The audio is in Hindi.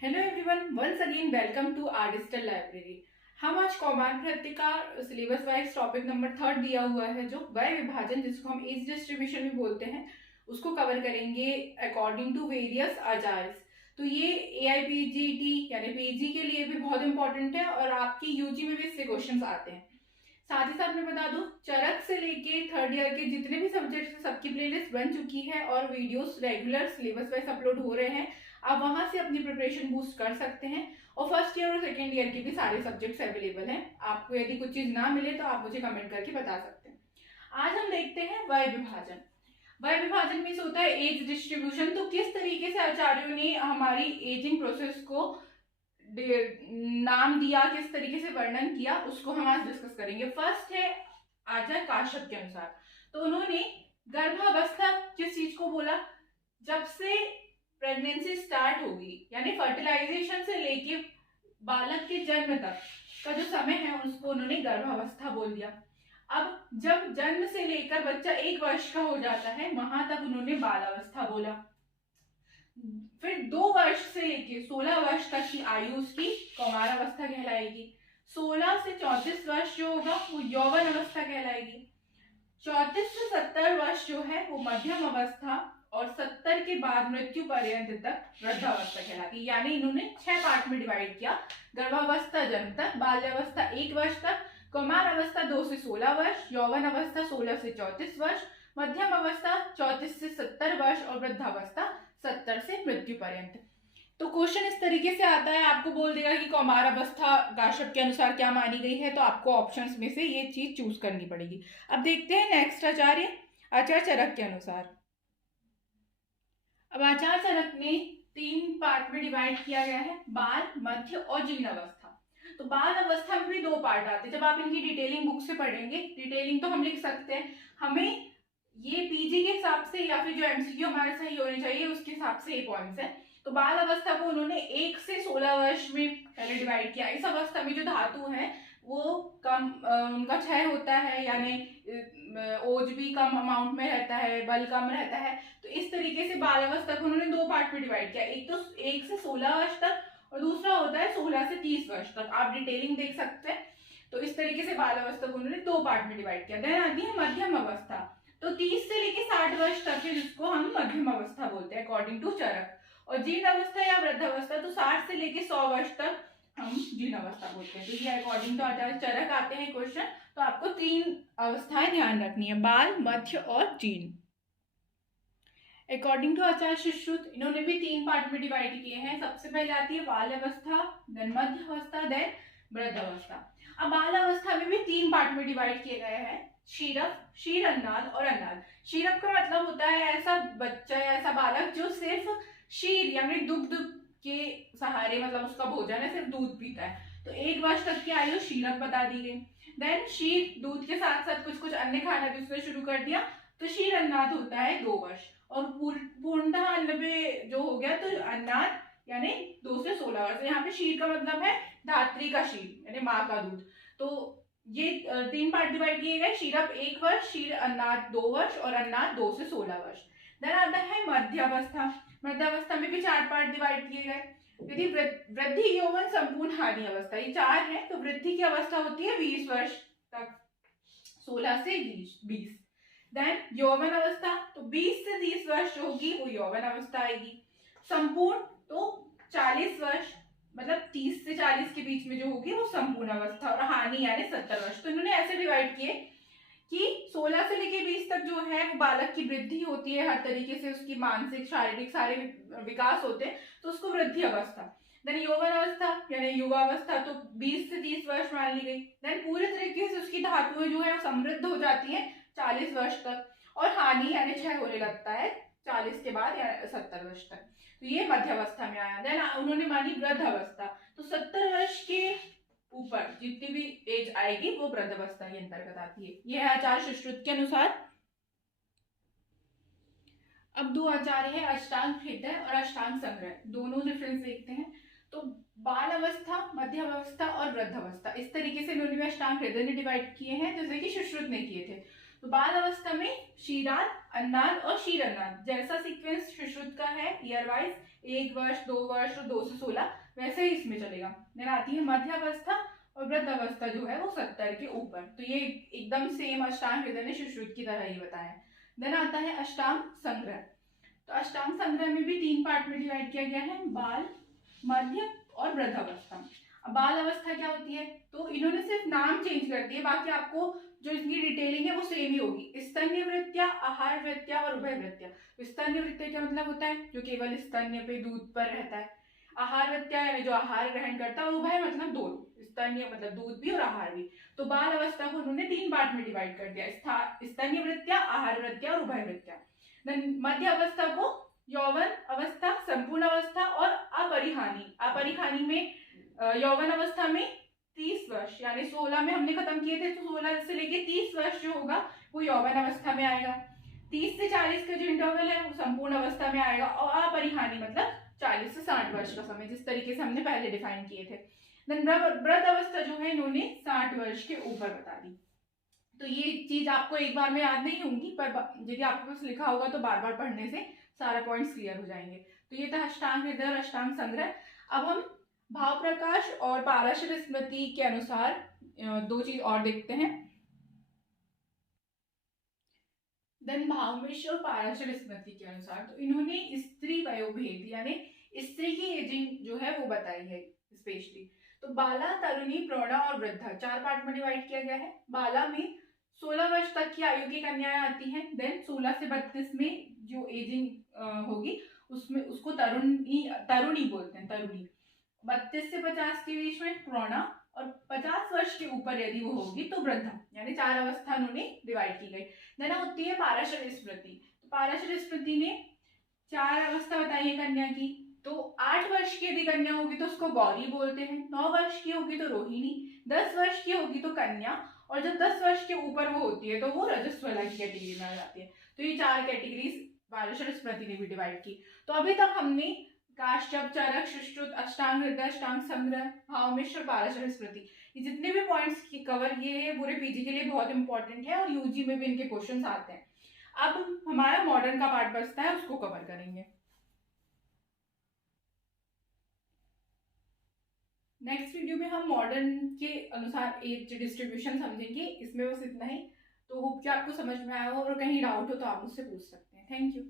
Hello everyone, once again welcome to our digital library. हम आज कौमार भ्रत्य का सिलेबस वाइज टॉपिक नंबर 3 दिया हुआ है, जो वय विभाजन, जिसको हम एज डिस्ट्रीब्यूशन भी बोलते हैं, उसको कवर करेंगे अकॉर्डिंग टू वेरियस आचार्य। तो ये AIPGT यानी पीजी के लिए भी बहुत इंपॉर्टेंट है और आपकी यूजी में भी इससे क्वेश्चन आते हैं। साथ ही साथ मैं बता दूं, चरक से लेके थर्ड ईयर के जितने भी सब्जेक्ट्स हैं सबकी प्लेलिस्ट बन चुकी है और videos regular syllabus wise upload हो रहे हैं। आप वहां से अपनी प्रिपरेशन बूस्ट कर सकते हैं और फर्स्ट ईयर और सेकेंड ईयर के भी सारे सब्जेक्ट्स अवेलेबल हैं। आपको यदि कुछ चीज ना मिले तो आप मुझे कमेंट करके बता सकते हैं। आज हम देखते हैं वय विभाजन। वय विभाजन मीन्स होता है एज डिस्ट्रीब्यूशन। तो किस तरीके से आचार्यों ने हमारी एजिंग प्रोसेस को नाम दिया, किस तरीके से वर्णन किया, उसको हम आज डिस्कस करेंगे। फर्स्ट है आचार्य काश्यप के अनुसार। तो उन्होंने गर्भावस्था किस चीज को बोला, जब से प्रेगनेंसी स्टार्ट होगी यानी फर्टिलाइजेशन से लेके बालक के जन्म तक का जो समय है उसको उन्होंने गर्भावस्था बोल दिया। अब जब जन्म से लेकर बच्चा 1 वर्ष का हो जाता है वहां तक उन्होंने बालावस्था बोला। फिर 2 वर्ष से लेके 16 वर्ष तक की आयु उसकी कौमारावस्था कहलाएगी। 16 से 34 वर्ष जो होगा वो यौवन अवस्था कहलाएगी। 34 से 70 वर्ष जो है वो मध्यम अवस्था और 70 के बाद मृत्यु पर्यंत तक वृद्धावस्था कहलाती। यानी इन्होंने 6 पार्ट में डिवाइड किया। गर्भावस्था जन्म तक, बाल्यावस्था 1 वर्ष तक, कौमार अवस्था 2 से 16 वर्ष, यौवन अवस्था 16 से 34 वर्ष, मध्यम अवस्था 34 से 70 वर्ष और वृद्धावस्था 70 से मृत्यु पर्यंत। तो क्वेश्चन इस तरीके से आता है, आपको बोल देगा कि कौमार अवस्था काश्यप के अनुसार क्या मानी गई है, तो आपको ऑप्शंस में से ये चीज चूज करनी पड़ेगी। अब देखते हैं नेक्स्ट आचार्य चरक के अनुसार। अब आचार्य चरक ने 3 पार्ट में डिवाइड किया गया है, बाल, मध्य और जीर्ण अवस्था। तो बाल अवस्था में भी 2 पार्ट आते हैं। जब आप इनकी डिटेलिंग बुक से पढ़ेंगे, डिटेलिंग तो हम लिख सकते हैं, हमें ये पीजी के हिसाब से या फिर जो एमसीक्यू हमारे सही होने चाहिए उसके हिसाब से ये पॉइंट्स है। तो बाल अवस्था को उन्होंने 1 से 16 वर्ष में पहले डिवाइड किया। इस अवस्था में जो धातु है वो कम उनका क्षय होता है, यानी ओज भी कम अमाउंट में रहता है, बल कम रहता है। तो इस तरीके से बाल अवस्था को उन्होंने 2 पार्ट में डिवाइड किया, एक तो 1 से 16 वर्ष तक और दूसरा होता है 16 से 30 वर्ष तक। आप डिटेलिंग देख सकते हैं। तो इस तरीके से बाल अवस्था को उन्होंने 2 पार्ट में डिवाइड किया। देन आती है मध्यम अवस्था। तो 30 से लेके 60 वर्ष तक है, जिसको हम मध्यम अवस्था बोलते हैं अकॉर्डिंग टू चरक। और जीर्ण अवस्था या वृद्धावस्था तो 60 से लेके 100 वर्ष तक हम जीर्ण अवस्था बोलते हैं। तो ये अकॉर्डिंग टू आचार्य चरक आते हैं क्वेश्चन। तो आपको 3 अवस्थाएं ध्यान रखनी है, बाल, मध्य और जीर्ण। अकॉर्डिंग टू आचार्य सुश्रुत, इन्होंने भी 3 पार्ट में डिवाइड किए हैं। सबसे पहले आती है बाल अवस्था, देन मध्य अवस्था, देन वृद्धावस्था। अब बाल अवस्था में भी 3 पार्ट में डिवाइड किए गए हैं, शीरक, शीर अन्नाद और अन्नाद। शीरक का मतलब होता है ऐसा बच्चा या ऐसा बालक जो सिर्फ शीर यानी दुग्ध के सहारे, मतलब उसका भोजन है सिर्फ दूध पीता है। तो 1 वर्ष तक की आयु शीरक बता दी गई। देन शीर दूध के साथ साथ कुछ कुछ अन्य खाना भी उसने शुरू कर दिया, तो शीर अन्नाद होता है 2 वर्ष। और पूर्णतः अन्न पे जो हो गया तो अन्नाद यानी 2 से 16 वर्ष। यहाँ पे शीर का मतलब है धात्री का शीर यानी माँ का दूध। तो ये 3 पार्ट डिवाइड किए गए, शीरप 1 वर्ष, शीर अन्नाद 2 वर्ष और अन्नाद 2 से 16 वर्ष। देन आता है मध्यावस्था। मध्यावस्था में भी 4 पार्ट डिवाइड किए गए। यदि वृद्धि, यौवन, संपूर्ण हानि अवस्था, ये 4 है। तो वृद्धि की अवस्था होती है 20 वर्ष तक, 16 से 20। देन यौवन अवस्था तो 20 से 30 वर्ष जो होगी वो यौवन अवस्था आएगी। संपूर्ण तो 40 वर्ष, मतलब 30 से 40 के बीच में जो होगी वो संपूर्ण अवस्था, और हानि यानी 70 वर्ष। तो इन्होंने ऐसे डिवाइड किए कि 16 से लेके 20 तक जो है वो बालक की वृद्धि होती है, हर तरीके से उसकी मानसिक शारीरिक सारे विकास होते हैं, तो उसको वृद्धि अवस्था। देन यौवन अवस्था यानी युवा अवस्था तो 20 से 30 वर्ष मान ली गई। देन पूरे तरीके से उसकी धातुएं जो है वो समृद्ध हो जाती है 40 वर्ष तक, और हानि यानी क्षय होने लगता है 40 के बाद या 70 वर्ष तक। तो ये मध्यावस्था में आया। देन उन्होंने मानी वृद्धावस्था, तो 70 वर्ष के ऊपर जितनी भी एज आएगी वो वृद्धावस्था के अंतर्गत आती है। यह है आचार्य सुश्रुत के अनुसार। अब 2 आचार्य है, अष्टांग हृदय और अष्टांग संग्रह। दोनों डिफरेंस देखते हैं। तो बाल अवस्था, मध्यावस्था और वृद्धावस्था, इस तरीके से इन्होंने अष्टांग हृदय ने डिवाइड किए हैं जैसे कि सुश्रुत ने किए थे। तो बाल अवस्था में शीराल, अन्नाद और शीरन्नाद, जैसा सीक्वेंस सुश्रुत का है ईयर वाइज 1 वर्ष 2 वर्ष और 2 से 16, वैसे ही इसमें चलेगा। देन आती है मध्य अवस्था और वृद्ध अवस्था जो है वो 70 के ऊपर। तो ये एकदम सेम अष्टांग हृदय ने सुश्रुत की तरह ही बताया। देन आता है अष्टांग संग्रह। तो अष्टांग संग्रह में भी 3 पार्ट में डिवाइड किया गया है, बाल, मध्य और वृद्ध अवस्था। अब बाल अवस्था क्या होती है, तो इन्होंने सिर्फ नाम चेंज कर दिए, बाकी आपको जो इसकी डिटेलिंग है वो सेम ही होगी। स्तन्य वृत्तियां, आहार वृत्तियां और उभय वृत्तियां। स्तन्य वृत्तियां क्या मतलब होता है, जो केवल स्तन्य पे दूध पर रहता है। आहार वृत्तियां जो आहार ग्रहण करता है, उभय मतलब दोनों, स्तन्य मतलब दूध भी और आहार भी। तो बाल अवस्था को उन्होंने 3 पार्ट में डिवाइड कर दिया, स्तन्य वृत्तियां, आहार वृत्तियां और उभय वृत्तियां। मध्य अवस्था को यौवन अवस्था, संपूर्ण अवस्था और अपरिहानी। अपरिहानी में यौवन अवस्था में 30 वर्ष यानी 16 में हमने खत्म किए थे, तो 16 से लेके 30 वर्ष जो होगा वो यौवन अवस्था में आएगा। 30 से 40 का जो इंटरवल है वो संपूर्ण अवस्था में आएगा। और अपरिहानी मतलब 40 से 60 वर्ष का समय, जिस तरीके से हमने पहले डिफाइन किए थे। वृद्ध अवस्था जो है इन्होंने 60 वर्ष के ऊपर बता दी। तो ये चीज आपको एक बार में याद नहीं होंगी, पर यदि आपके पास लिखा होगा तो बार बार पढ़ने से सारा पॉइंट्स क्लियर हो जाएंगे। तो ये था अष्टांग हृदय और अष्टांग संग्रह। अब हम भाव प्रकाश और पाराशर स्मृति के अनुसार 2 चीज और देखते हैं। देन भावमिश्र और पाराशर स्मृति के अनुसार तो इन्होंने स्त्री वयोभेद यानी स्त्री की एजिंग जो है वो बताई है स्पेशली। तो बाला, तरुणी, प्रौढ़ा और वृद्धा 4 पार्ट में डिवाइड किया गया है। बाला में 16 वर्ष तक की आयु की कन्याएं आती हैं। देन 16 से 32 में जो एजिंग होगी उसमें उसको तरुणी बोलते हैं, तरुणी। 32 से 50 के बीच में प्रौढ़ा और 50 वर्ष के ऊपर यदि वो होगी तो वृद्धा, यानी 4 अवस्था उन्होंने डिवाइड की गई। देन होती है पाराशर स्मृति। तो पाराशर स्मृति ने 4 अवस्था बताई है कन्या की। तो 8 वर्ष की यदि कन्या होगी तो उसको गौरी बोलते हैं, 9 वर्ष की होगी तो रोहिणी, 10 वर्ष की होगी तो कन्या, और जब 10 वर्ष के ऊपर वो होती है तो वो रजस्वला की कैटेगरी में आ जाती है। तो ये 4 कैटेगरीज पाराशर स्मृति ने भी डिवाइड की। तो अभी तक हमने काश्यप, चरक, सुश्रुत, अष्टांग हृदय, अष्टांग संग्रह, भावमिश्र, पाराशर स्मृति, ये जितने भी पॉइंट्स की कवर किए हैं पूरे पीजी के लिए बहुत इंपॉर्टेंट है और यूजी में भी इनके क्वेश्चंस आते हैं। अब हमारा मॉडर्न का पार्ट बचता है, उसको कवर करेंगे। नेक्स्ट वीडियो में हम मॉडर्न के अनुसार एज डिस्ट्रीब्यूशन समझेंगे। इसमें बस इतना ही। तो होप कि आपको समझ में आया हो और कहीं डाउट हो तो आप मुझसे पूछ सकते हैं। Thank you.